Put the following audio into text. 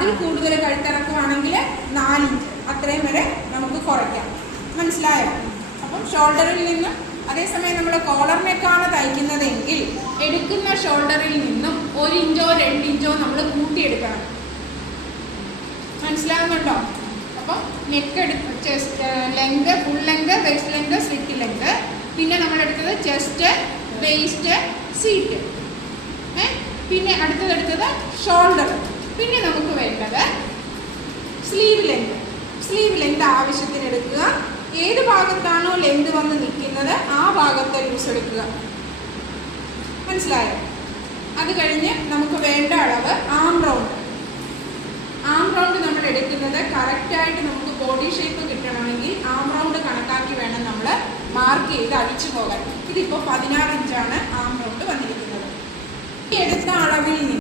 അതിൽ കൂടുതൽ കഴുത്തിറക്കുവാണെങ്കിൽ 4 ഇഞ്ച് അത്രയും വരെ നമുക്ക് കുറയ്ക്കാം. മനസ്സിലായോ? അപ്പം ഷോൾഡറിൽ നിന്നും, അതേസമയം നമ്മൾ കോളർ നെക്കാണ് തയ്ക്കുന്നതെങ്കിൽ എടുക്കുന്ന ഷോൾഡറിൽ നിന്നും 1 ഇഞ്ചോ 2 ഇഞ്ചോ നമ്മൾ കൂട്ടിയെടുക്കണം. മനസ്സിലാകുന്നുണ്ടോ? അപ്പം neck chest length, full length, west length, slit length, പിന്നെ നമ്മളെടുത്തത് ചെസ്റ്റ്, വേസ്റ്റ്, സീറ്റ്, പിന്നെ അടുത്തതെടുത്തത് ഷോൾഡർ, പിന്നെ നമുക്ക് വേണ്ടത് സ്ലീവ് ലെങ്ത്. സ്ലീവ് ലെങ്ത് ആവശ്യത്തിന് എടുക്കുക. ഏത് ഭാഗത്താണോ ലെങ്ത് വന്ന് നിൽക്കുന്നത് ആ ഭാഗത്തെ ലൂസ് എടുക്കുക. മനസ്സിലായോ? അത് കഴിഞ്ഞ് നമുക്ക് വേണ്ട അളവ് ആം റൗണ്ട്. ആം റൗണ്ട് നമ്മൾ എടുക്കുന്നത് കറക്റ്റായിട്ട് നമുക്ക് ബോഡി ഷേപ്പ് കിട്ടണമെങ്കിൽ ആം റൗണ്ട് കണക്കാക്കി വേണം നമ്മൾ മാർക്ക് ചെയ്ത് അടിച്ചു പോകാൻ. ഇതിപ്പോൾ 16 ഇഞ്ചാണ് ആം റൗണ്ട് വന്നിരിക്കുന്നത്. ഈ എടുത്ത അളവിൽ നിന്ന്